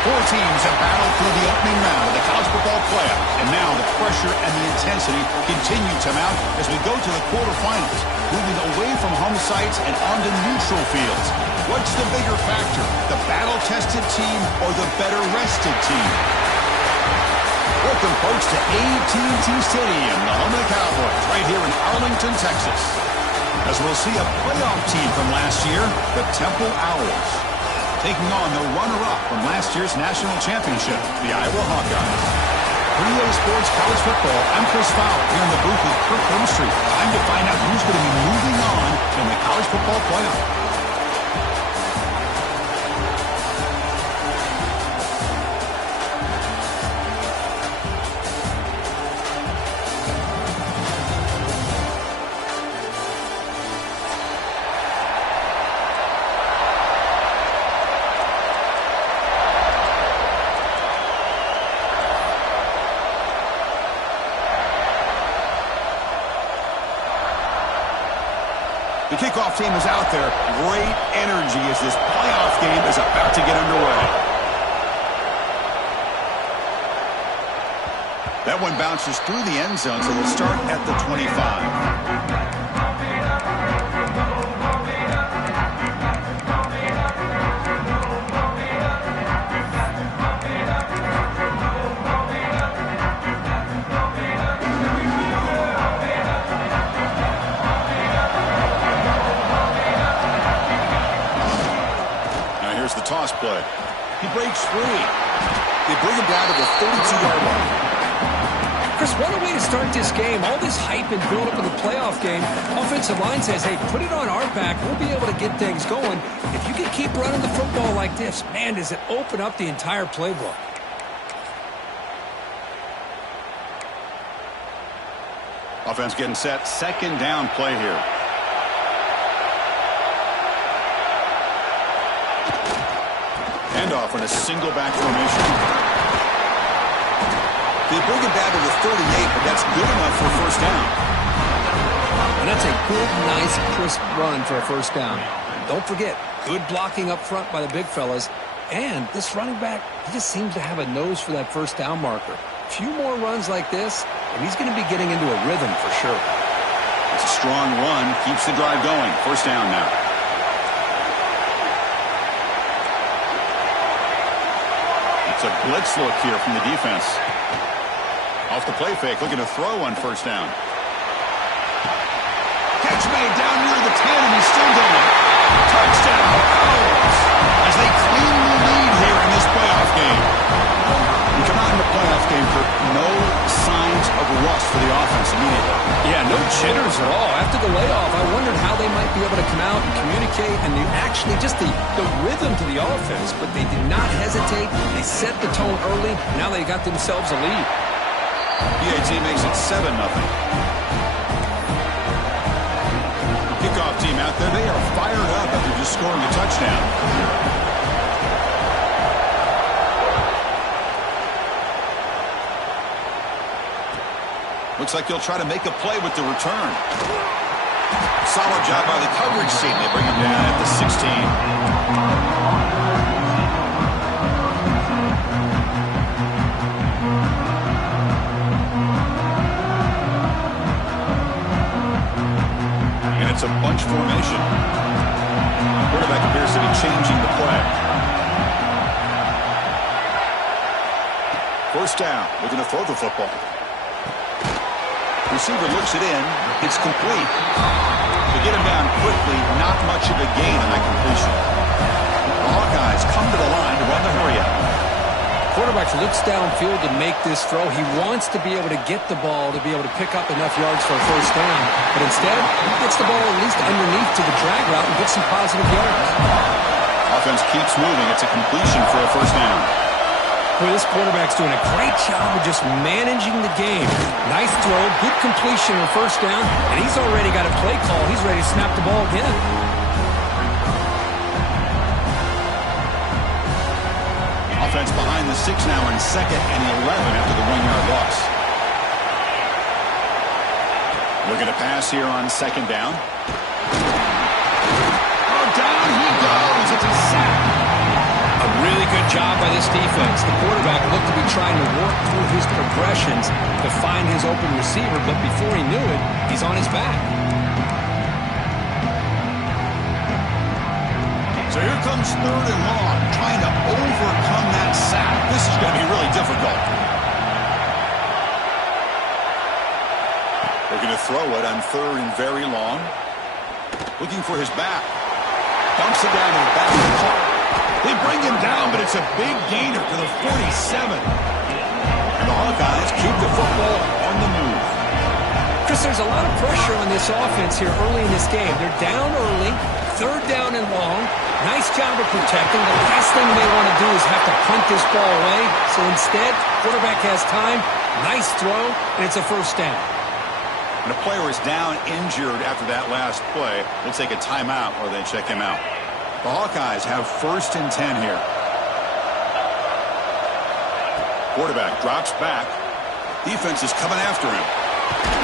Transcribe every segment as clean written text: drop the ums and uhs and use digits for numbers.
Four teams have battled through the opening round of the college football playoff, and now the pressure and the intensity continue to mount as we go to the quarterfinals, moving away from home sites and onto neutral fields. What's the bigger factor, the battle-tested team or the better-rested team? Welcome, folks, to AT&T Stadium, the home of the Cowboys, right here in Arlington, Texas, as we'll see a playoff team from last year, the Temple Owls, taking on the runner-up from last year's national championship, the Iowa Hawkeyes. For EA Sports College Football, I'm Chris Fowler here in the booth with Kirk Herbstreit. Time to find out who's going to be moving on in the college football playoff. The kickoff team is out there. Great energy as this playoff game is about to get underway. That one bounces through the end zone, so they'll start at the 25. The toss play. He breaks free. They bring him down to the 32-yard line. Chris, what a way to start this game. All this hype and build up in the playoff game. Offensive line says, hey, put it on our back. We'll be able to get things going. If you can keep running the football like this, man, does it open up the entire playbook. Offense getting set. Second down play here. Handoff in a single back formation. They bring him down to the 38, but that's good enough for a first down. And that's a good, nice, crisp run for a first down. Don't forget, good blocking up front by the big fellas. And this running back, he just seems to have a nose for that first down marker. A few more runs like this, and he's going to be getting into a rhythm for sure. It's a strong run, keeps the drive going. First down now. It's a blitz look here from the defense. Off the play fake, looking to throw on first down. Catch made down near the 10, and he's still going. Touchdown, Owls, as they clean the lead here in this playoff game. We come out in the playoff game for no signs of rust for the offense immediately. Yeah, no jitters at all. After the layoff, I wondered how they might be able to come out and communicate and actually just the rhythm to the offense. But they did not hesitate. They set the tone early. Now they got themselves a lead. PAT makes it 7-0. Kickoff team out there. They are fired up after just scoring a touchdown. Looks like he'll try to make a play with the return. Solid job by the coverage team. They bring him down at the 16. And it's a bunch formation. Quarterback appears to be changing the play. First down, looking to throw the football. Receiver looks it in. It's complete. They get him down quickly. Not much of a gain on that completion. The Hawkeyes come to the line to run the hurry-up. Quarterback looks downfield to make this throw. He wants to be able to get the ball to be able to pick up enough yards for a first down. But instead, he gets the ball at least underneath to the drag route and gets some positive yards. Offense keeps moving. It's a completion for a first down. Boy, this quarterback's doing a great job of just managing the game. Nice throw, good completion on first down, and he's already got a play call. He's ready to snap the ball again. Offense behind the 6 now in second and 11 after the 1-yard loss. Looking to pass here on second down. Oh, down he goes. It's a sack. A really good job by this defense. The quarterback looked to be trying to work through his progressions to find his open receiver, but before he knew it, he's on his back. So here comes 3rd and long, trying to overcome that sack. This is going to be really difficult. They're going to throw it on 3rd and very long. Looking for his back. Dumps it down to the back of the car. They bring him down, but it's a big gainer to the 47. And the Hawkeyes keep the football on the move. Chris, there's a lot of pressure on this offense here early in this game. They're down early, 3rd down and long. Nice job of protecting. The last thing they want to do is have to punt this ball away. So instead, quarterback has time, nice throw, and it's a 1st down. And the player is down injured after that last play. We'll take a timeout or they check him out. The Hawkeyes have 1st and 10 here. Quarterback drops back. Defense is coming after him.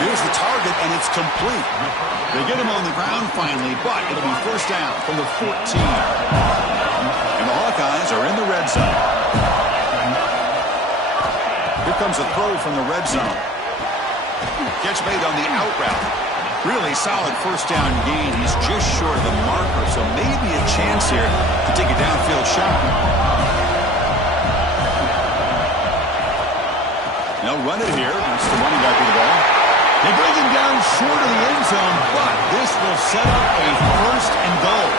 Here's the target, and it's complete. They get him on the ground finally, but it'll be 1st down from the 14. And the Hawkeyes are in the red zone. Here comes a throw from the red zone. Catch made on the out route. Really solid 1st down gain. He's just short of the marker, so maybe a chance here to take a downfield shot. They'll run it here. That's the running back with the ball. They bring him down short of the end zone, but this will set up a 1st and goal.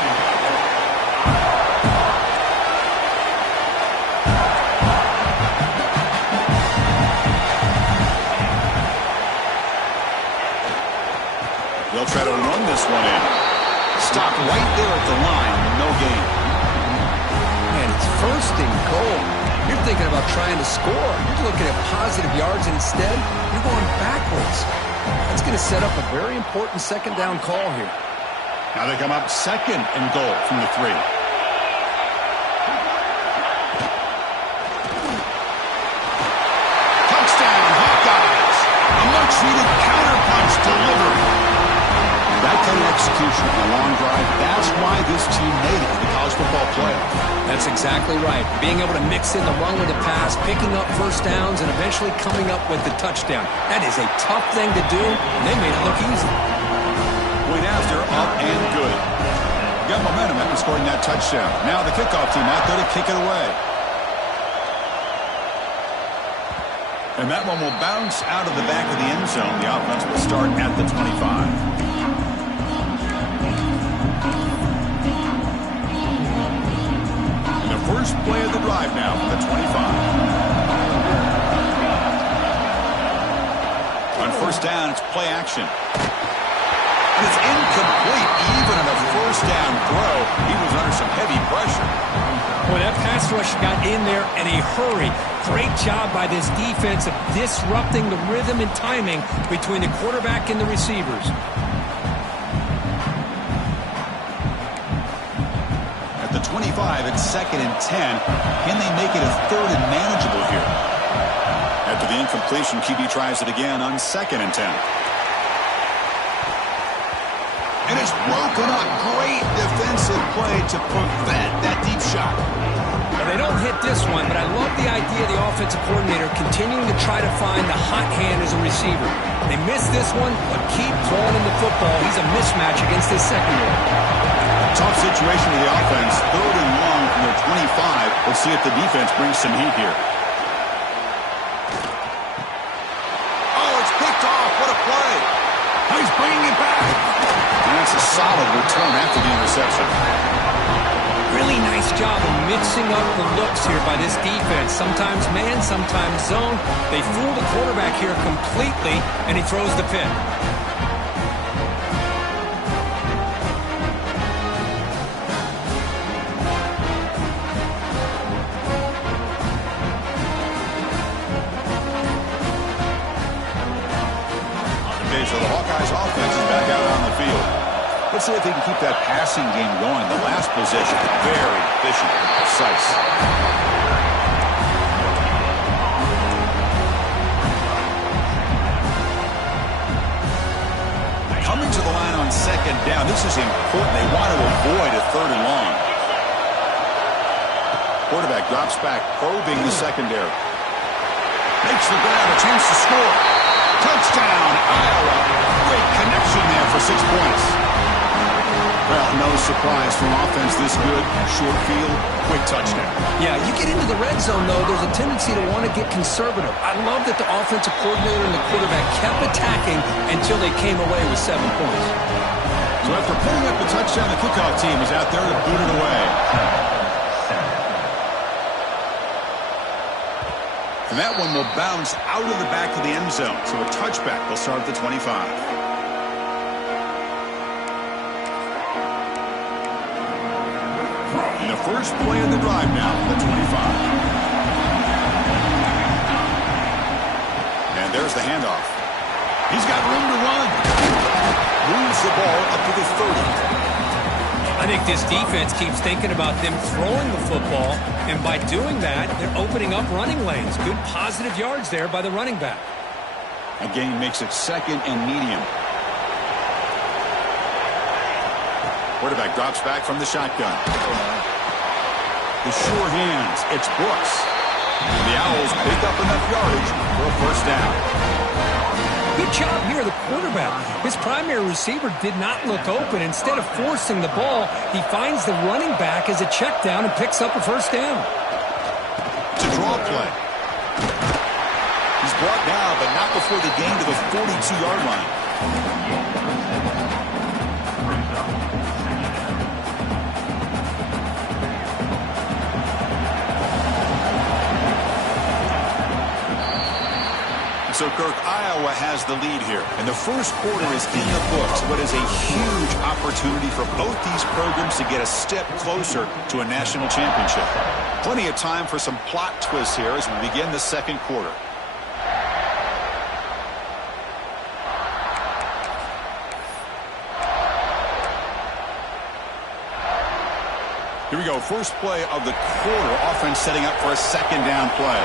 They'll try to run this one in. Stop right there at the line. No gain. And it's 1st and goal. You're thinking about trying to score. You're looking at positive yards, and instead, you're going backwards. That's going to set up a very important 2nd down call here. Now they come up 2nd and goal from the 3. Touchdown, Hawkeyes. A much-needed counterpunch delivered. That kind of execution on a long drive, that's why this team made it to the college football playoff. That's exactly right. Being able to mix in the run with the pass, picking up 1st downs, and eventually coming up with the touchdown. That is a tough thing to do, and they made it look easy. Point after, up and good. Got momentum after scoring that touchdown. Now the kickoff team out there to kick it away. And that one will bounce out of the back of the end zone. The offense will start at the 25. First play of the drive now for the 25. On 1st down, it's play action. And it's incomplete, even on a 1st down throw. He was under some heavy pressure. Well, that pass rush got in there in a hurry. Great job by this defense of disrupting the rhythm and timing between the quarterback and the receivers. At the 25, it's 2nd and 10. Can they make it a 3rd and manageable here? After the incompletion, QB tries it again on 2nd and 10. And it's broken up. Great defensive play to prevent that deep shot. Well, they don't hit this one, but I love the idea of the offensive coordinator continuing to try to find the hot hand as a receiver. They miss this one, but keep throwing him the football. He's a mismatch against his secondary. Tough situation with the offense. 3rd and long from their 25. Let's see if the defense brings some heat here. Oh, it's picked off. What a play. Oh, he's bringing it back. And that's a solid return after the interception. Really nice job of mixing up the looks here by this defense. Sometimes man, sometimes zone. They fool the quarterback here completely, and he throws the pick. So the Hawkeyes offense is back out on the field. Let's see if they can keep that passing game going. The last possession, very efficient and precise. Coming to the line on 2nd down. This is important. They want to avoid a 3rd and long. Quarterback drops back, probing the secondary. Makes the grab, a chance to score. Touchdown, Iowa. Great connection there for 6 points. Well, no surprise from offense this good. Short field, quick touchdown. Yeah, you get into the red zone, though, there's a tendency to want to get conservative. I love that the offensive coordinator and the quarterback kept attacking until they came away with 7 points. So after putting up the touchdown, the kickoff team is out there to boot it away. And that one will bounce out of the back of the end zone. So a touchback will start at the 25. And the first play of the drive now from the 25. And there's the handoff. He's got room to run. Moves the ball up to the 30. I think this defense keeps thinking about them throwing the football, and by doing that, they're opening up running lanes. Good positive yards there by the running back. A gain makes it 2nd and medium. Quarterback drops back from the shotgun. The sure hands, it's Brooks. The Owls pick up enough yardage for a first down. Good job here, the quarterback. His primary receiver did not look open. Instead of forcing the ball, he finds the running back as a check down and picks up a first down. It's a draw play. He's brought down, but not before the gain to the 42-yard line. So, Kirk, Iowa has the lead here. And the first quarter is in the books. What is a huge opportunity for both these programs to get a step closer to a national championship. Plenty of time for some plot twists here as we begin the second quarter. Here we go. First play of the quarter. Offense setting up for a second down play.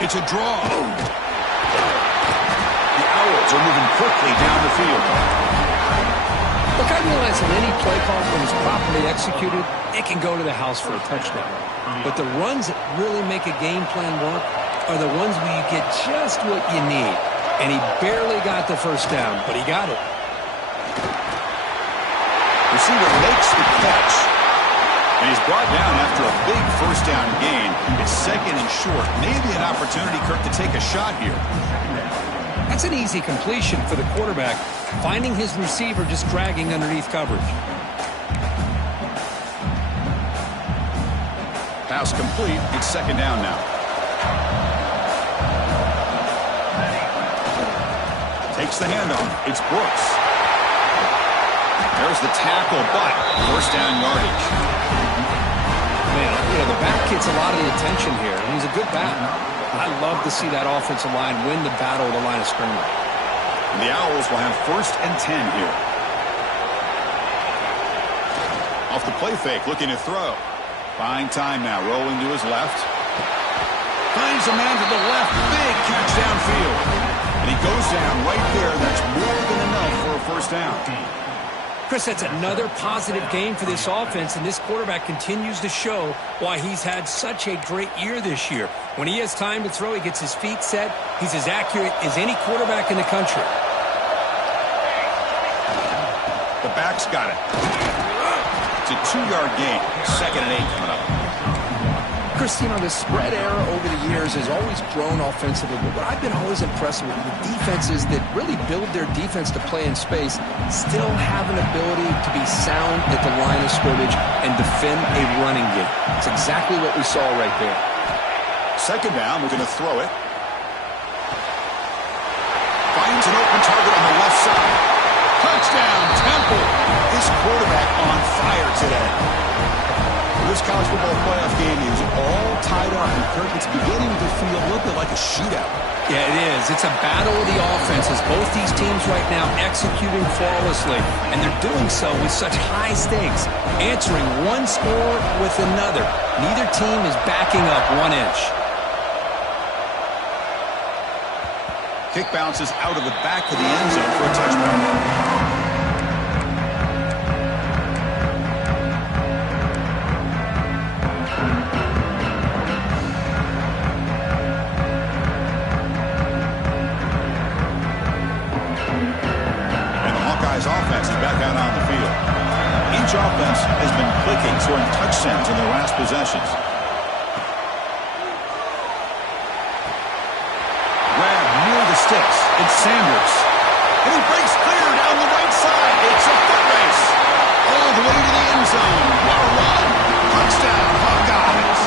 It's a draw. The Owls are moving quickly down the field. Look, I realize that any play call, when it's properly executed, it can go to the house for a touchdown. But the runs that really make a game plan work are the ones where you get just what you need. And he barely got the first down, but he got it. Receiver makes the catch. And he's brought down after a big first down gain. It's 2nd and short. Maybe an opportunity, Kirk, to take a shot here. That's an easy completion for the quarterback, finding his receiver just dragging underneath coverage. Pass complete. It's 2nd down now. Takes the handoff. It's Brooks. There's the tackle, but first down yardage. Man, you know, the back gets a lot of the attention here. He's a good back. I love to see that offensive line win the battle of the line of scrimmage. And the Owls will have 1st and 10 here. Off the play fake, looking to throw. Buying time now, rolling to his left. Finds a man to the left. Big catch downfield. And he goes down right there. That's more than enough for a first down. Chris, that's another positive game for this offense, and this quarterback continues to show why he's had such a great year this year. When he has time to throw, he gets his feet set. He's as accurate as any quarterback in the country. The back's got it. It's a 2-yard gain. 2nd and 8 coming up. Chris, you know, the spread era over the years has always grown offensively, but what I've been always impressed with the defenses that really build their defense to play in space still have an ability to be sound at the line of scrimmage and defend a running game. It's exactly what we saw right there. 2nd down, we're going to throw it. Finds an open target on the left side. Touchdown, Temple. This quarterback on fire today. This college football playoff game is all tied up, and Kirk, it's beginning to feel a little bit like a shootout. Yeah, it is. It's a battle of the offenses. Both these teams right now executing flawlessly, and they're doing so with such high stakes, answering one score with another. Neither team is backing up 1 inch. kick bounces out of the back of the end zone for a touchback. Offense is back out on the field. Each offense has been clicking, scoring touchdowns in their last possessions. Grab near the sticks. It's Sanders. And he breaks clear down the right side. It's a foot race. All the way to the end zone. What a run. Touchdown, Hawkeyes.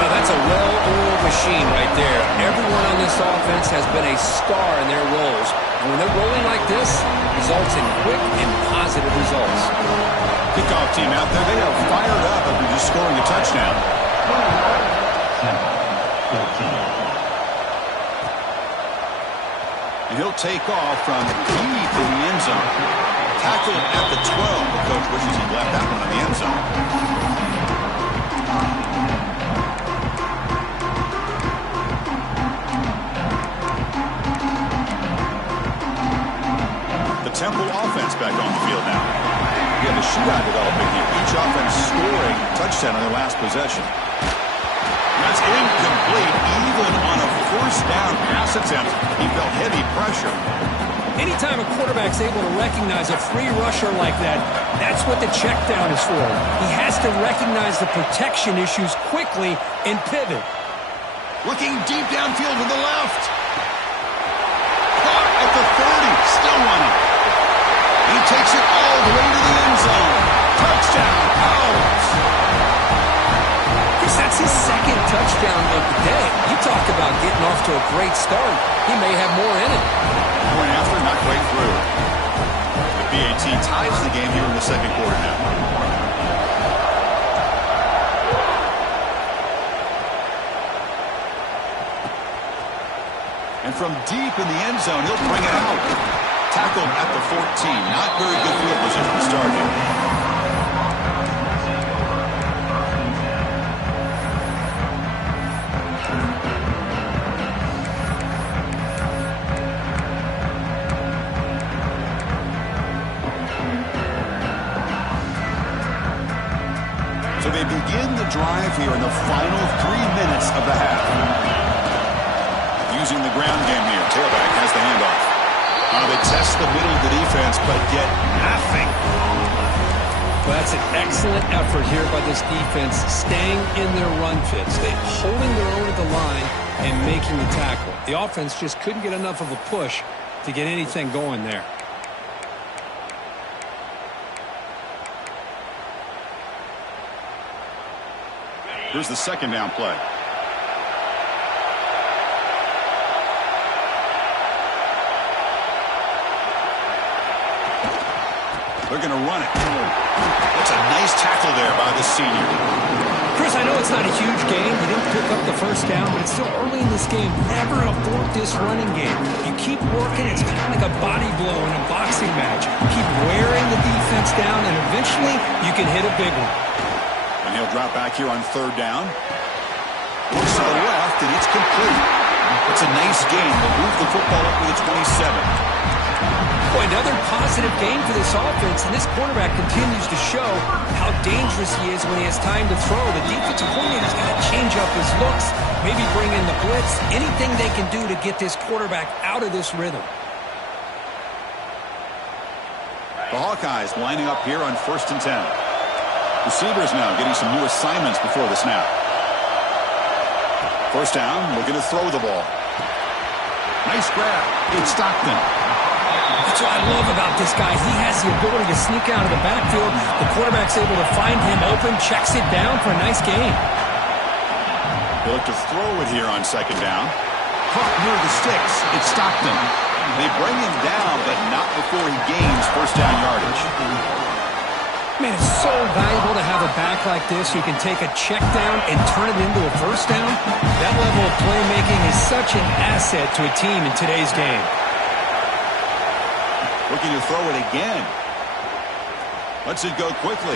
Well, that's a well-oiled machine right there. Everyone on this offense has been a star in their roles. And when they're rolling like this, results in quick and positive results. Kickoff team out there, they are fired up after just scoring a touchdown. And he'll take off from deep in the end zone. Tackled at the 12. The coach wishes he left that one in the end zone. Temple offense back on the field now. We have a shootout developing here. Each offense scoring a touchdown on their last possession. That's incomplete. Even on a first down pass attempt, he felt heavy pressure. Anytime a quarterback's able to recognize a free rusher like that, that's what the check down is for. He has to recognize the protection issues quickly and pivot. Looking deep downfield to the left. Caught at the 30. Still running. He takes it all the way to the end zone. Touchdown, Powers. Chris, that's his second touchdown of the day. You talk about getting off to a great start. He may have more in it. Point after, not quite through. The BAT ties the game here in the second quarter now. And from deep in the end zone, he'll bring it out. Tackled at the 14. Not very good field position to start here. So they begin the drive here in the final 3 minutes of the half. Using the ground game here. Tailback has the handoff. They test the middle of the defense, but get nothing. Well, that's an excellent effort here by this defense, staying in their run fits. They're holding their own at the line and making the tackle. The offense just couldn't get enough of a push to get anything going there. Here's the second down play. They're going to run it. That's a nice tackle there by the senior. Chris, I know it's not a huge game. You didn't pick up the first down, but it's still early in this game. Never abort this running game. You keep working. It's kind of like a body blow in a boxing match. Keep wearing the defense down, and eventually you can hit a big one. And he'll drop back here on third down. Looks to the left, and it's complete. It's a nice game. They'll move the football up to the 27. Boy, another positive game for this offense, and this quarterback continues to show how dangerous he is when he has time to throw. The defensive coordinator's got to change up his looks, maybe bring in the blitz, anything they can do to get this quarterback out of this rhythm. The Hawkeyes lining up here on 1st and 10. Receivers now getting some new assignments before the snap. First down, looking to throw the ball. Nice grab. It's Stockton. That's what I love about this guy. He has the ability to sneak out of the backfield. The quarterback's able to find him open, checks it down for a nice gain. They look to throw it here on second down. Caught near the sticks. It's Stockton. They bring him down, but not before he gains first down yardage. Man, it's so valuable to have a back like this who can take a check down and turn it into a first down. That level of playmaking is such an asset to a team in today's game. Looking to throw it again. Lets it go quickly.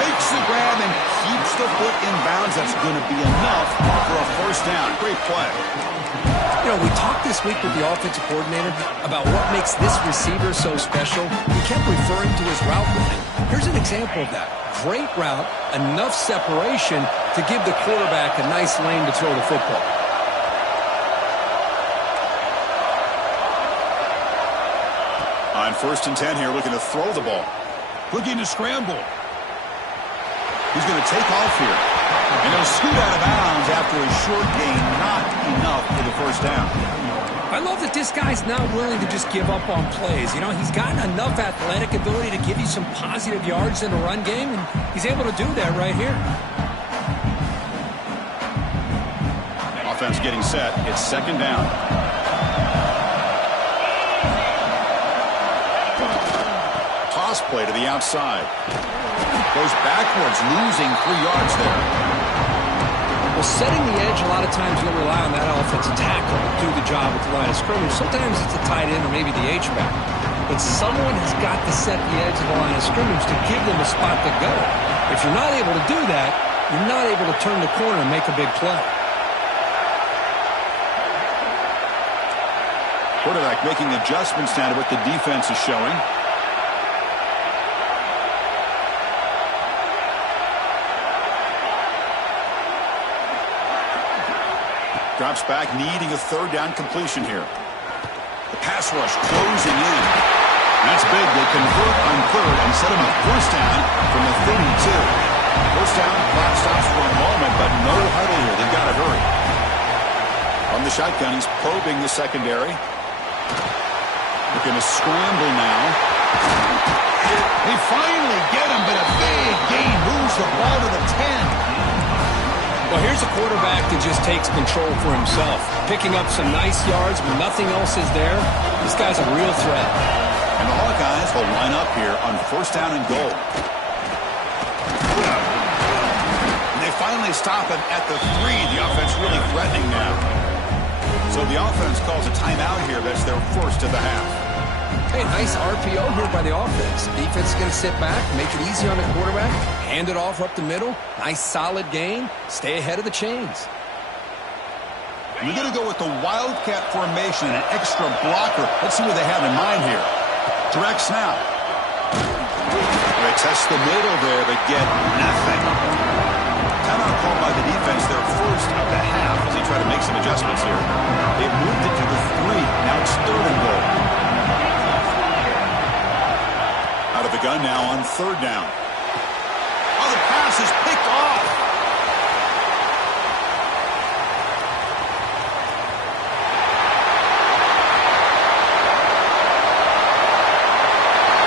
Makes the grab and keeps the foot in bounds. That's going to be enough for a first down. Great play. You know, we talked this week with the offensive coordinator about what makes this receiver so special. He kept referring to his route running. Here's an example of that. Great route, enough separation to give the quarterback a nice lane to throw the football. On 1st and 10 here, looking to throw the ball. Looking to scramble. He's going to take off here. And he'll scoot out of bounds after a short gain. Not enough for the first down. I love that this guy's not willing to just give up on plays. You know, he's gotten enough athletic ability to give you some positive yards in the run game, and he's able to do that right here. Offense getting set. It's 2nd down. Toss play to the outside. Goes backwards, losing 3 yards there. Well, setting the edge, a lot of times you'll rely on that offensive tackle to do the job at the line of scrimmage. Sometimes it's a tight end or maybe the H-back. But someone has got to set the edge of the line of scrimmage to give them a spot to go. If you're not able to do that, you're not able to turn the corner and make a big play. Quarterback making adjustments now to what the defense is showing. Drops back, needing a 3rd down completion here. The pass rush closing in. That's big. They convert on 3rd and set him up 1st down from the 32. 1st down, clock stops for a moment, but no huddle here. They've got to hurry. On the shotgun, he's probing the secondary. Looking to scramble now. They finally get him, but a big gain moves the ball to the 10. Well, here's a quarterback that just takes control for himself. Picking up some nice yards when nothing else is there. This guy's a real threat. And the Hawkeyes will line up here on 1st down and goal. And they finally stop him at the 3. The offense really threatening now. So the offense calls a timeout here. That's their 1st of the half. Hey, nice RPO here by the offense. Defense is going to sit back, make it easy on the quarterback, hand it off up the middle. Nice solid gain. Stay ahead of the chains. We're going to go with the Wildcat formation and an extra blocker. Let's see what they have in mind here. Direct snap. They test the middle there, but get nothing. Timeout called by the defense, their 1st of the half as they try to make some adjustments here. They've moved it to the 3. Now it's 3rd and goal. Out of the gun now on 3rd down. Oh, the pass is picked off.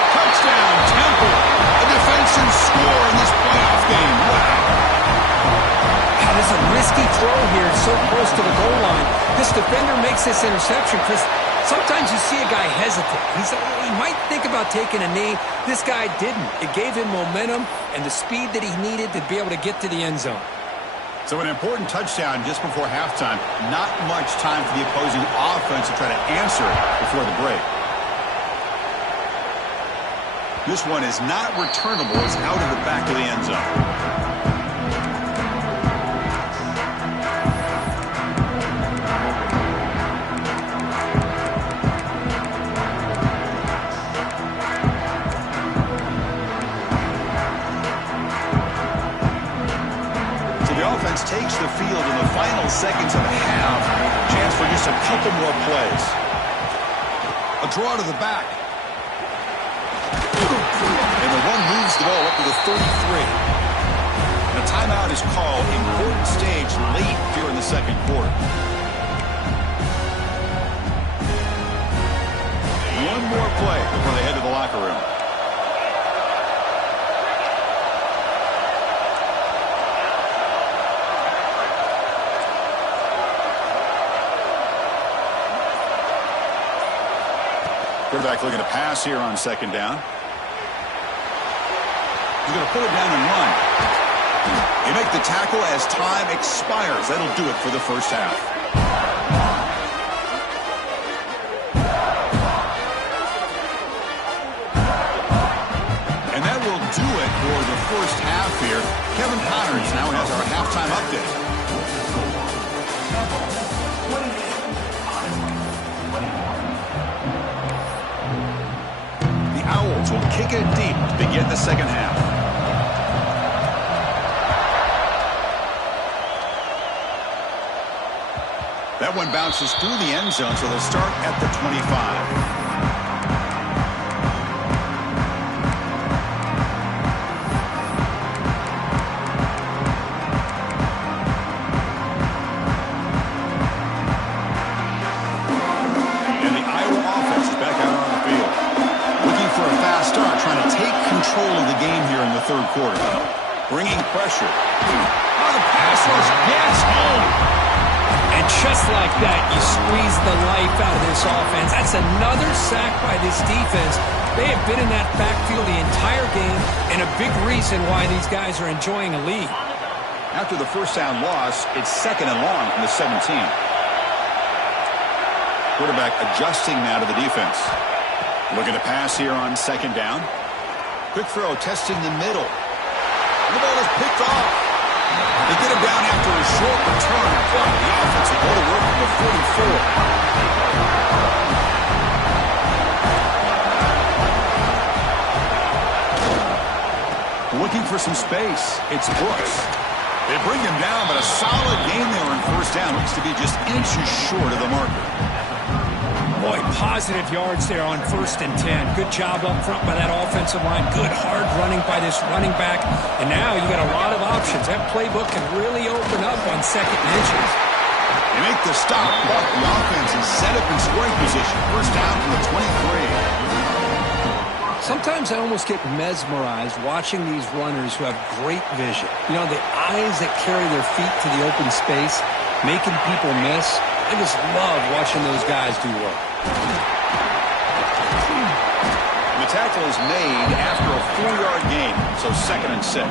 Touchdown, Temple. A defensive score in this playoff game. Wow. God, this is a risky throw here, so close to the goal line. This defender makes this interception because sometimes you see a guy hesitate. He might think about taking a knee. This guy didn't. It gave him momentum and the speed that he needed to be able to get to the end zone. So an important touchdown just before halftime. Not much time for the opposing offense to try to answer it before the break. This one is not returnable. It's out of the back of the end zone. Takes the field in the final seconds of the half. Chance for just a couple more plays. A draw to the back. And the run moves the ball up to the 33. And a timeout is called. Important stage late here in the 2nd quarter. One more play before they head to the locker room. Quarterback looking to pass here on 2nd down. He's going to put it down and run. They make the tackle as time expires. That'll do it for the 1st half. And that will do it for the first half here. Kevin Connors now has our halftime update. The Owls will kick it deep to begin the second half. That one bounces through the end zone, so they'll start at the 25. Third quarter. Bringing pressure. Oh, the pass rush gets home. And just like that, you squeeze the life out of this offense. That's another sack by this defense. They have been in that backfield the entire game, and a big reason why these guys are enjoying a lead. After the first down loss, it's 2nd and long from the 17. Quarterback adjusting now to the defense. Looking to pass here on 2nd down. Quick throw, testing the middle. And the ball is picked off. They get him down after a short return, but the offense will go to work from the 44. Looking for some space. It's Brooks. They bring him down, but a solid gain there on first down. Looks to be just inches short of the marker. Boy, positive yards there on 1st and 10. Good job up front by that offensive line. Good hard running by this running back. And now you got a lot of options. That playbook can really open up on 2nd and inches. They make the stop, but the offense is set up in scoring position. First down from the 23. Sometimes I almost get mesmerized watching these runners who have great vision. You know, the eyes that carry their feet to the open space, making people miss. I just love watching those guys do work. The tackle is made after a 4-yard gain, so 2nd and 6.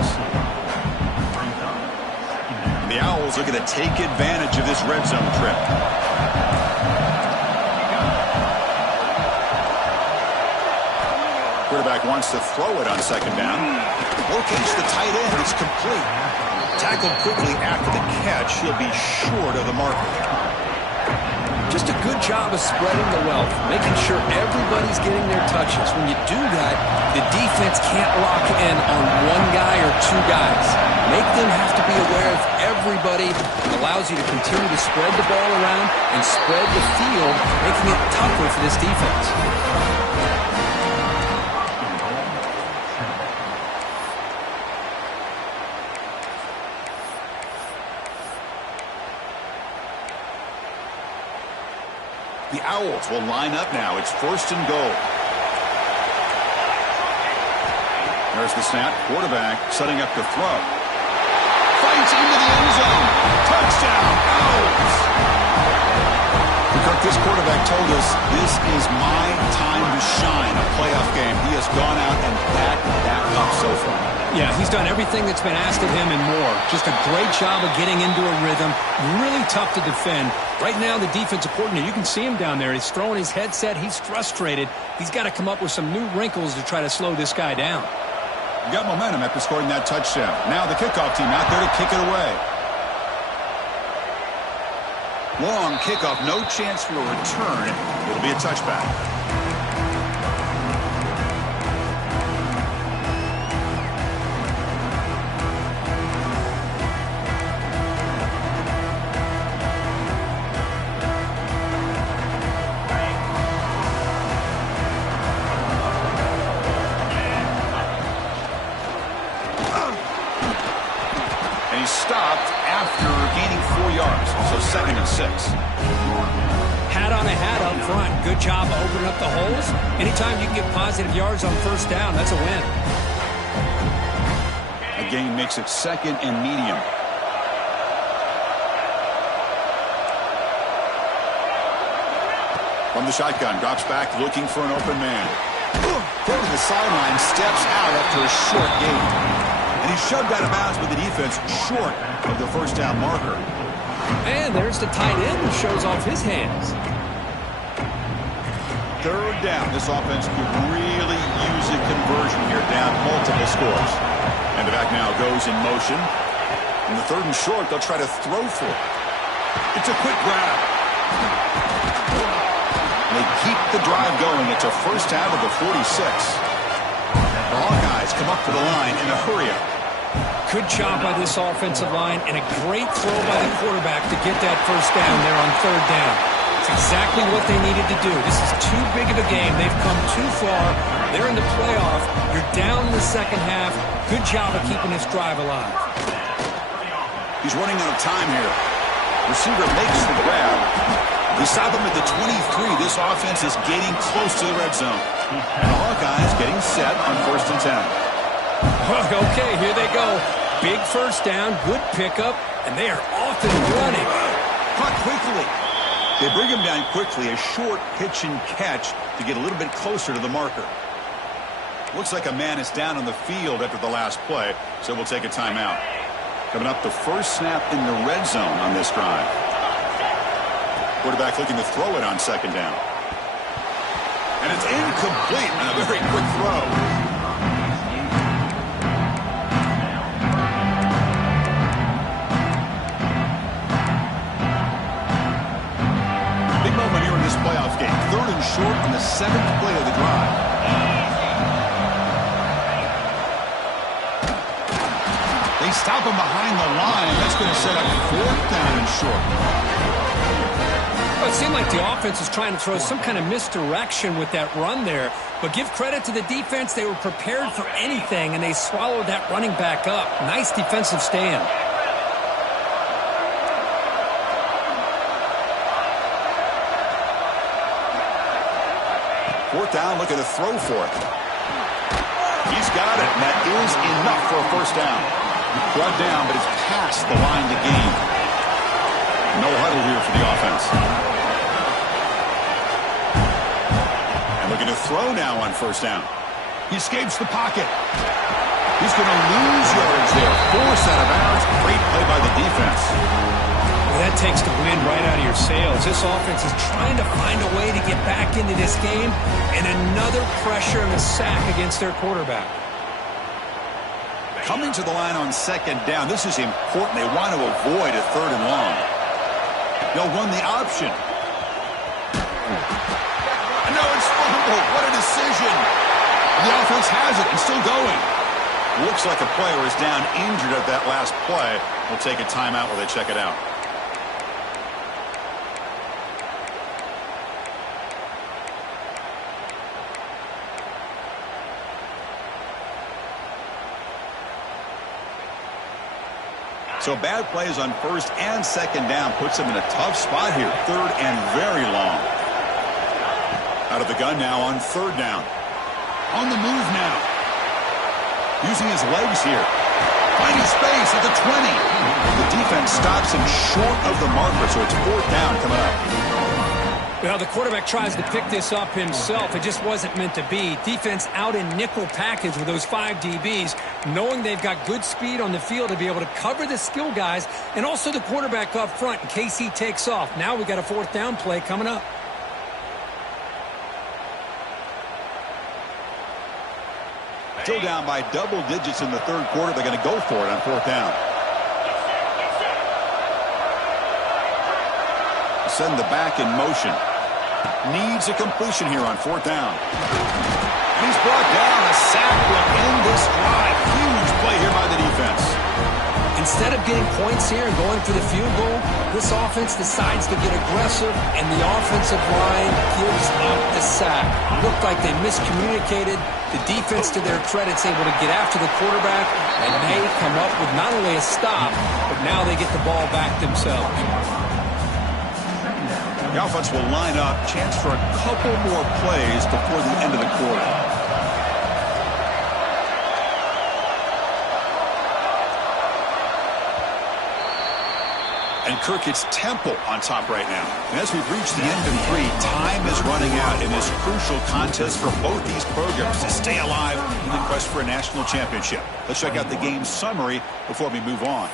And the Owls are going to take advantage of this red zone trip. Quarterback wants to throw it on 2nd down. Locates the tight end. It's complete. Tackled quickly after the catch. He'll be short of the marker. Just a good job of spreading the wealth, making sure everybody's getting their touches. When you do that, the defense can't lock in on one guy or two guys. Make them have to be aware of everybody. It allows you to continue to spread the ball around and spread the field, making it tougher for this defense. The Owls will line up now. It's 1st and goal. There's the snap. Quarterback setting up to throw. Fights into the end zone. Touchdown, Owls. Kirk, this quarterback told us this is my time to shine, a playoff game. He has gone out and backed that up so far. Yeah, he's done everything that's been asked of him and more. Just a great job of getting into a rhythm. Really tough to defend. Right now, the defensive coordinator, you can see him down there. He's throwing his headset. He's frustrated. He's got to come up with some new wrinkles to try to slow this guy down. Got momentum after scoring that touchdown. Now the kickoff team out there to kick it away. Long kickoff, no chance for a return. It'll be a touchback. And he's stopped after gaining 4 yards, so 2nd and 6. Hat on a hat up front. Good job of opening up the holes. Anytime you can get positive yards on first down, that's a win. A gain makes it 2nd and medium. From the shotgun, drops back looking for an open man. Throw to the sideline, steps out after a short gain. And he's shoved out of bounds with the defense short of the first down marker. And there's the tight end who shows off his hands. third down. This offense could really use a conversion here, down multiple scores. And the back now goes in motion. In the third and short, they'll try to throw for it. It's a quick grab. They keep the drive going. It's a first down of the 46. The Hawkeyes come up to the line in a hurry-up. Good job by this offensive line and a great throw by the quarterback to get that first down there on third down. It's exactly what they needed to do. This is too big of a game. They've come too far. They're in the playoff. You're down in the second half. Good job of keeping this drive alive. He's running out of time here. Receiver makes the grab. They stop him at the 23. This offense is getting close to the red zone. And the Hawkeyes getting set on 1st and 10. Okay, here they go. Big first down, good pickup, and they are off and running. Caught quickly. They bring him down quickly. A short pitch and catch to get a little bit closer to the marker. Looks like a man is down on the field after the last play, so we'll take a timeout. Coming up, the first snap in the red zone on this drive. Quarterback looking to throw it on 2nd down. And it's incomplete on a very quick throw. Playoff game. 3rd and short on the 7th play of the drive. They stop him behind the line. That's going to set up 4th down and short. Well, it seemed like the offense was trying to throw some kind of misdirection with that run there. But give credit to the defense. They were prepared for anything, and they swallowed that running back up. Nice defensive stand. 4th down, looking to throw for it. He's got it, and that is enough for a first down. Brought down, but it's past the line to gain. No huddle here for the offense. And looking to throw now on 1st down. He escapes the pocket. He's going to lose yards there. Forced out of bounds. Great play by the defense. That takes the wind right out of your sails. This offense is trying to find a way to get back into this game, and another pressure and a sack against their quarterback. Coming to the line on 2nd down. This is important. They want to avoid a 3rd and long. They'll run the option. And no, it's fumbled. What a decision. The offense has it and still going. Looks like a player is down injured at that last play. We'll take a timeout while they check it out. So bad plays on 1st and 2nd down puts them in a tough spot here. 3rd and very long. Out of the gun now on 3rd down. On the move now. Using his legs here. Finding space at the 20. The defense stops him short of the marker, so it's 4th down coming up. Well, the quarterback tries to pick this up himself. It just wasn't meant to be. Defense out in nickel package with those 5 DBs, knowing they've got good speed on the field to be able to cover the skill guys and also the quarterback up front in case he takes off. Now we got a 4th down play coming up. Still down by double digits in the 3rd quarter. They're going to go for it on 4th down. Send the back in motion. Needs a completion here on 4th down. And he's brought down. A sack will end this drive. Huge play here by the defense. Instead of getting points here and going for the field goal, this offense decides to get aggressive, and the offensive line gives up the sack. Looked like they miscommunicated. The defense, to their credit, is able to get after the quarterback, and they come up with not only a stop, but now they get the ball back themselves. The offense will line up. Chance for a couple more plays before the end of the quarter. And Kirk, it's Temple on top right now. And as we've reached the end of 3, time is running out in this crucial contest for both these programs to stay alive in the quest for a national championship. Let's check out the game summary before we move on.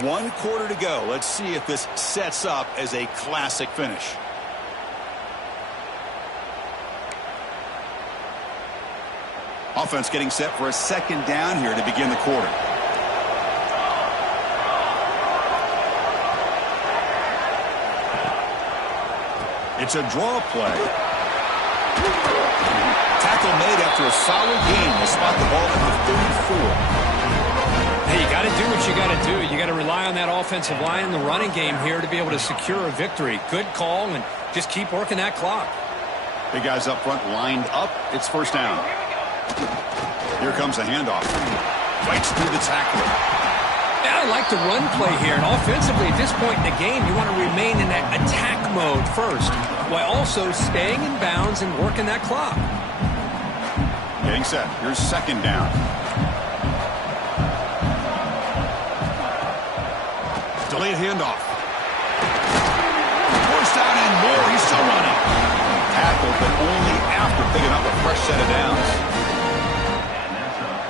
1 quarter to go. Let's see if this sets up as a classic finish. offense getting set for a second down here to begin the quarter. It's a draw play. Tackle made after a solid gain. They spot the ball at the 34. Hey, you got to do what you got to do. You got to rely on that offensive line in the running game here to be able to secure a victory. Good call, and just keep working that clock. Big guys up front lined up. It's first down. Here comes a handoff. Fights through the tackler. Yeah, I like the run play here. And offensively, at this point in the game, you want to remain in that attack mode first, while also staying in bounds and working that clock. Getting set. Here's second down. Delayed handoff. Forced out and more. He's still running. Tackled, but only after picking up a fresh set of downs.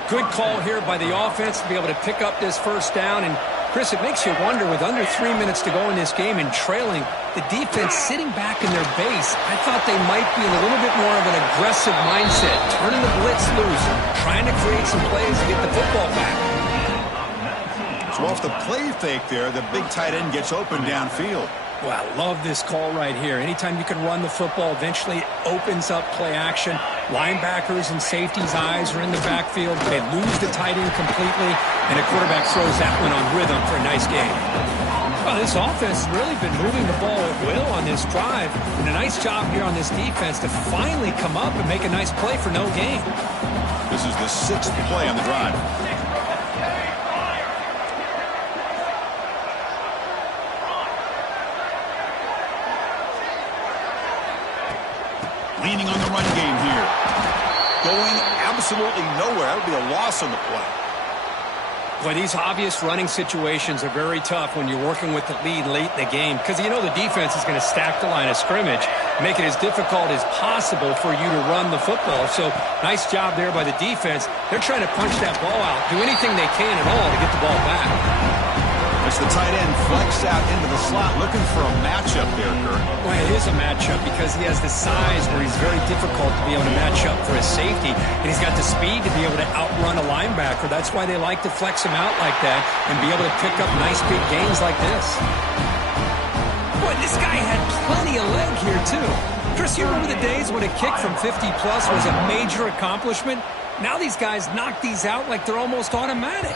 Good call here by the offense to be able to pick up this first down. And, Chris, it makes you wonder, with under 3 minutes to go in this game and trailing, the defense sitting back in their base, I thought they might be in a little bit more of an aggressive mindset, turning the blitz loose, trying to create some plays to get the football back. So off the play fake there, the big tight end gets open downfield. Well, I love this call right here. Anytime you can run the football, eventually it opens up play action. Linebackers and safeties' eyes are in the backfield. They lose the tight end completely, and a quarterback throws that one on rhythm for a nice game. Well, this offense has really been moving the ball at will on this drive, and a nice job here on this defense to finally come up and make a nice play for no gain. This is the 6th play on the drive. Leaning on the run game here. Going absolutely nowhere. That would be a loss on the play. Boy, these obvious running situations are very tough when you're working with the lead late in the game, because you know the defense is going to stack the line of scrimmage, make it as difficult as possible for you to run the football. So nice job there by the defense. They're trying to punch that ball out, do anything they can at all to get the ball back. As the tight end flex out into the slot, looking for a matchup there, Kurt. Well, it is a matchup because he has the size where he's very difficult to be able to match up for his safety, and he's got the speed to be able to outrun a linebacker. That's why they like to flex him out like that and be able to pick up nice big gains like this. Boy, this guy had plenty of leg here, too. Chris, you remember the days when a kick from 50-plus was a major accomplishment? Now these guys knock these out like they're almost automatic.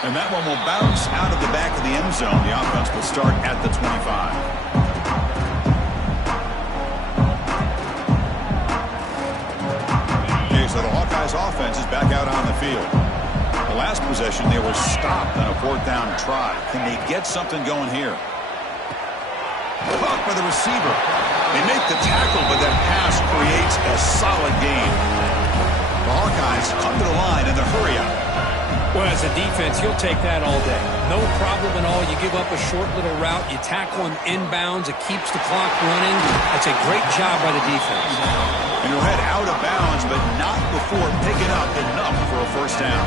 And that one will bounce out of the back of the end zone. The offense will start at the 25. Okay, so the Hawkeyes offense is back out on the field. The last possession, they were stopped on a 4th down try. Can they get something going here? Caught by the receiver. They make the tackle, but that pass creates a solid gain. The Hawkeyes come to the line in the hurry up. Well, as a defense, you'll take that all day. No problem at all. You give up a short little route. You tackle him inbounds. It keeps the clock running. That's a great job by the defense. And he'll head out of bounds, but not before picking up enough for a first down.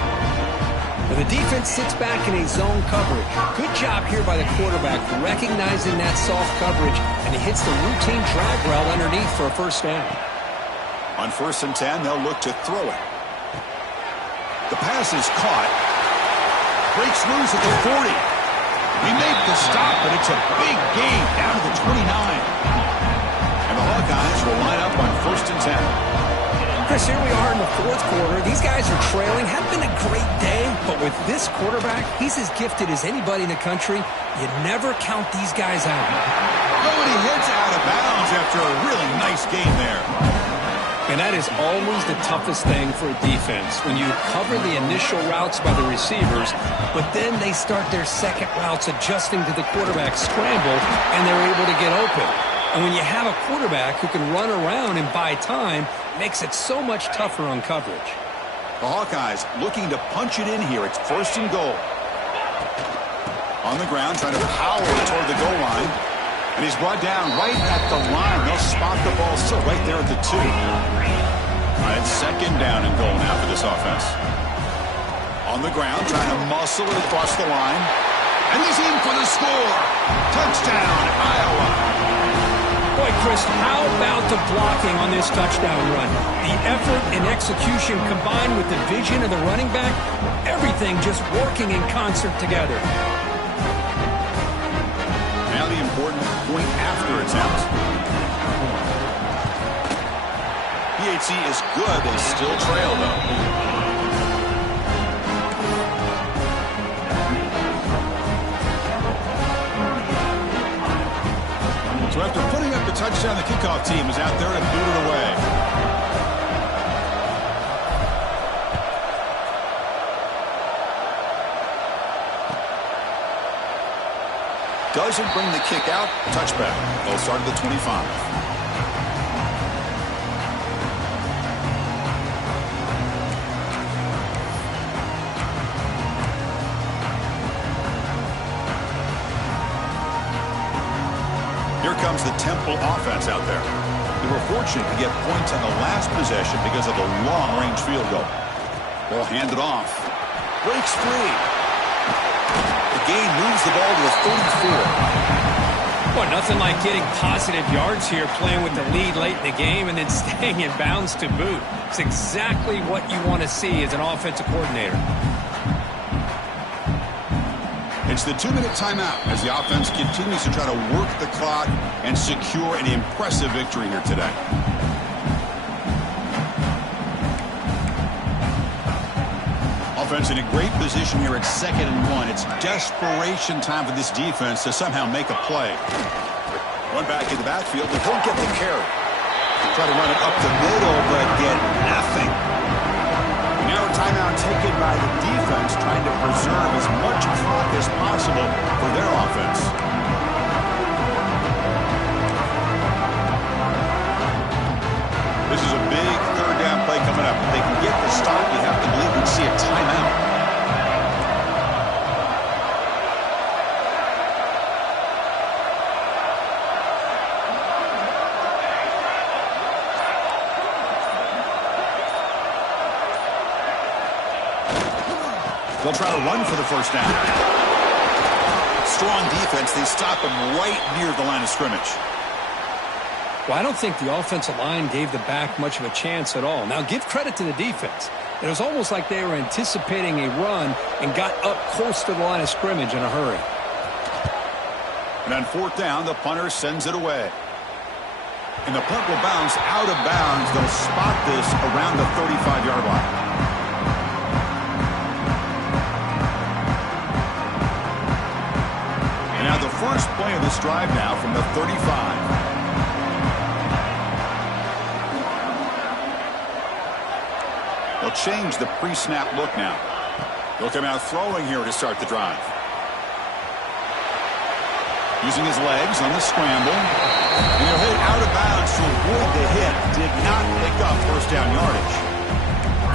Well, the defense sits back in a zone coverage. Good job here by the quarterback recognizing that soft coverage, and he hits the routine drag route underneath for a first down. On 1st and 10, they'll look to throw it. The pass is caught. Breaks loose at the 40. We make the stop, but it's a big gain down to the 29. And the Hawkeyes will line up on 1st and 10. Chris, here we are in the 4th quarter. These guys are trailing. Hadn't been a great day, but with this quarterback, he's as gifted as anybody in the country. You never count these guys out. Oh, and he heads out of bounds after a really nice gain there. And that is always the toughest thing for a defense, when you cover the initial routes by the receivers, but then they start their second routes adjusting to the quarterback scramble, and they're able to get open. And when you have a quarterback who can run around and buy time, it makes it so much tougher on coverage. The Hawkeyes looking to punch it in here. It's 1st and goal. On the ground, trying to power toward the goal line. And he's brought down right at the line. They'll spot the ball still right there at the 2. All right, 2nd down and goal now for this offense. On the ground, trying to muscle it across the line. And he's in for the score. Touchdown, Iowa. Boy, Chris, how about the blocking on this touchdown run? The effort and execution combined with the vision of the running back, everything just working in concert together. Now the important point after attempt. PAT is good. They still trail, though. So after putting up the touchdown, the kickoff team is out there to boot it away. Doesn't bring the kick out. Touchback. They'll start at the 25. Here comes the Temple offense out there. They were fortunate to get points on the last possession because of the long-range field goal. They'll hand it off. Breaks free. The gain moves the ball to the 34. Well, nothing like getting positive yards here, playing with the lead late in the game and then staying in bounds to boot. It's exactly what you want to see as an offensive coordinator. It's the 2-minute timeout as the offense continues to try to work the clock and secure an impressive victory here today. Offense in a great position here at 2nd and 1. It's desperation time for this defense to somehow make a play. One back in the backfield, but he'll get the carry. Try to run it up the middle, but get nothing. Now a timeout taken by the defense, trying to preserve as much clock as possible for their offense. This is a big third down play coming up. If they can get the stop, you have to believe we'd see a timeout. They'll try to run for the first down. Strong defense. They stop him right near the line of scrimmage. Well, I don't think the offensive line gave the back much of a chance at all. Now, give credit to the defense. It was almost like they were anticipating a run and got up close to the line of scrimmage in a hurry. And on 4th down, the punter sends it away. And the punt will bounce out of bounds. They'll spot this around the 35-yard line. Now the first play of this drive now from the 35. They'll change the pre-snap look now. They'll come out throwing here to start the drive. Using his legs on the scramble. And he'll hit out of bounds to avoid the hit. Did not pick up first down yardage.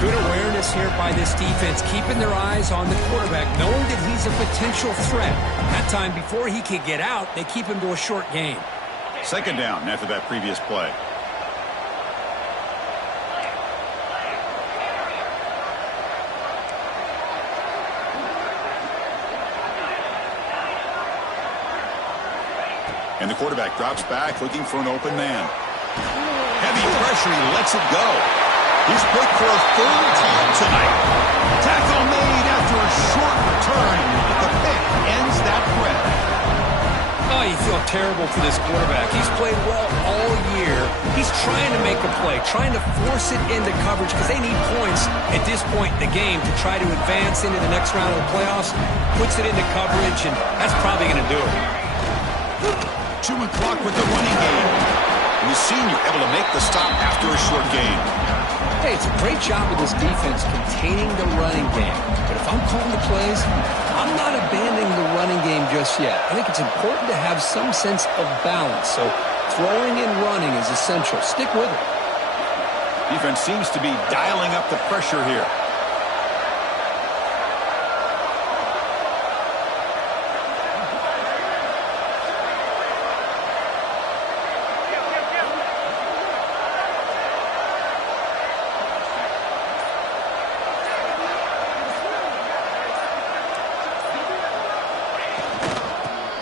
Good awareness here by this defense, keeping their eyes on the quarterback, knowing that he's a potential threat. That time, before he could get out, they keep him to a short gain. 2nd down after that previous play. And the quarterback drops back, looking for an open man. Heavy pressure, he lets it go. He's picked for a 3rd time tonight. Tackle made after a short return, but the pick ends that threat. Oh, you feel terrible for this quarterback. He's played well all year. He's trying to make a play, trying to force it into coverage because they need points at this point in the game to try to advance into the next round of the playoffs. Puts it into coverage, and that's probably going to do it. Chewing clock with the running game. And the senior able to make the stop after a short gain. Hey, it's a great job with this defense containing the running game. But if I'm calling the plays, I'm not abandoning the running game just yet. I think it's important to have some sense of balance. So throwing and running is essential. Stick with it. Defense seems to be dialing up the pressure here.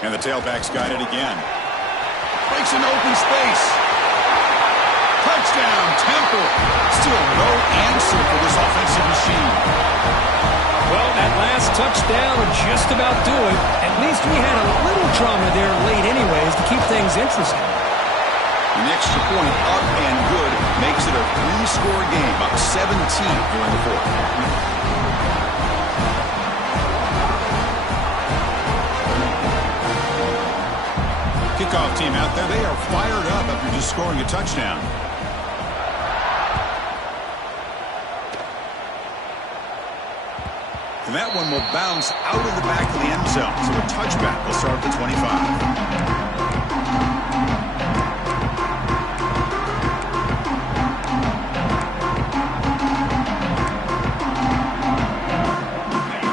And the tailback's got it again. Breaks into open space. Touchdown, Temple. Still no answer for this offensive machine. Well, that last touchdown will just about do it. At least we had a little drama there late anyways to keep things interesting. An extra point up and good makes it a 3-score game, up 17 here in the fourth. Kickoff team out there, they are fired up after just scoring a touchdown. And that one will bounce out of the back of the end zone. So a touchback will start at the 25.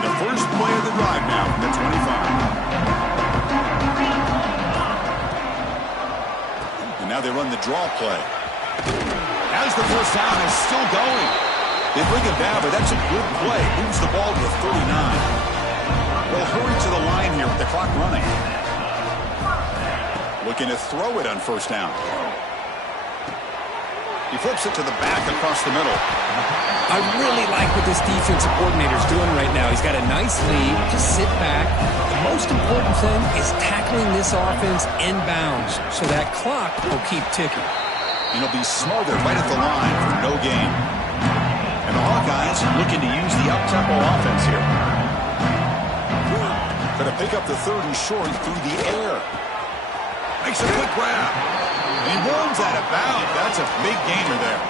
The first play of the drive now from the 25. And now they run the draw play. As the first down is still going. They bring it down, but that's a good play. Moves the ball to the 39. They'll hurry to the line here with the clock running. Looking to throw it on first down. He flips it to the back across the middle. I really like what this defensive coordinator's doing right now. He's got a nice lead. Just sit back. The most important thing is tackling this offense inbounds so that clock will keep ticking. And he'll be smothered right at the line for no gain. And the Hawkeyes looking to use the up-tempo offense here. Going to pick up the third and short through the air. Makes a quick grab. He runs out of bounds. That's a big gainer there.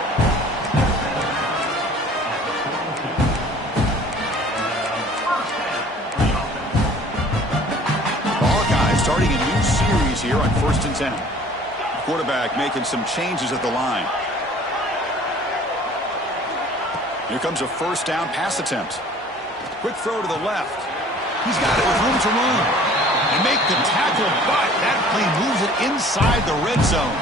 The Hawkeyes starting a new series here on 1st and 10. Quarterback making some changes at the line. Here comes a first down pass attempt. Quick throw to the left. He's got it with room to run. And make the tackle, but that play moves it inside the red zone.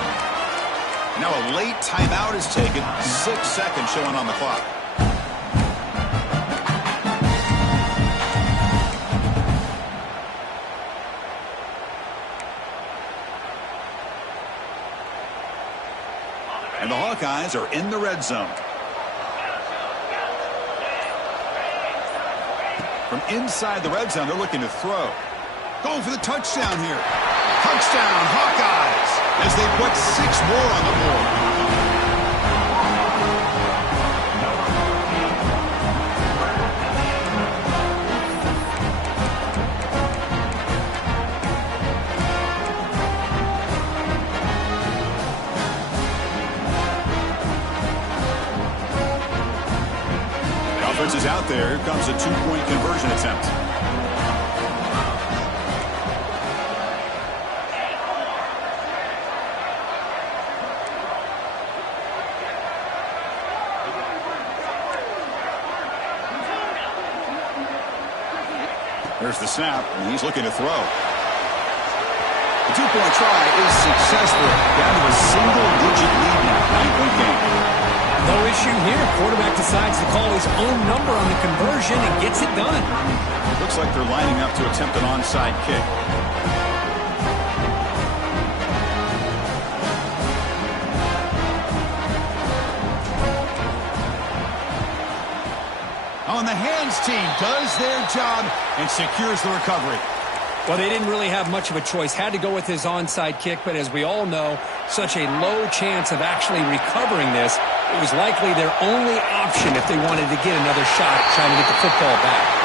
Now a late timeout is taken. 6 seconds showing on the clock. And the Hawkeyes are in the red zone. From inside the red zone, they're looking to throw. Going for the touchdown here. Touchdown, Hawkeyes, as they put 6 more on the board. The offense is out there. Here comes a 2-point conversion attempt. There's the snap, and he's looking to throw. The 2-point try is successful. Down to a single-digit lead now, 9-point game. No issue here. Quarterback decides to call his own number on the conversion and gets it done. Looks like they're lining up to attempt an onside kick. On the hands team does their job and secures the recovery. Well, they didn't really have much of a choice. Had to go with his onside kick, but as we all know, such a low chance of actually recovering this. It was likely their only option if they wanted to get another shot at trying to get the football back.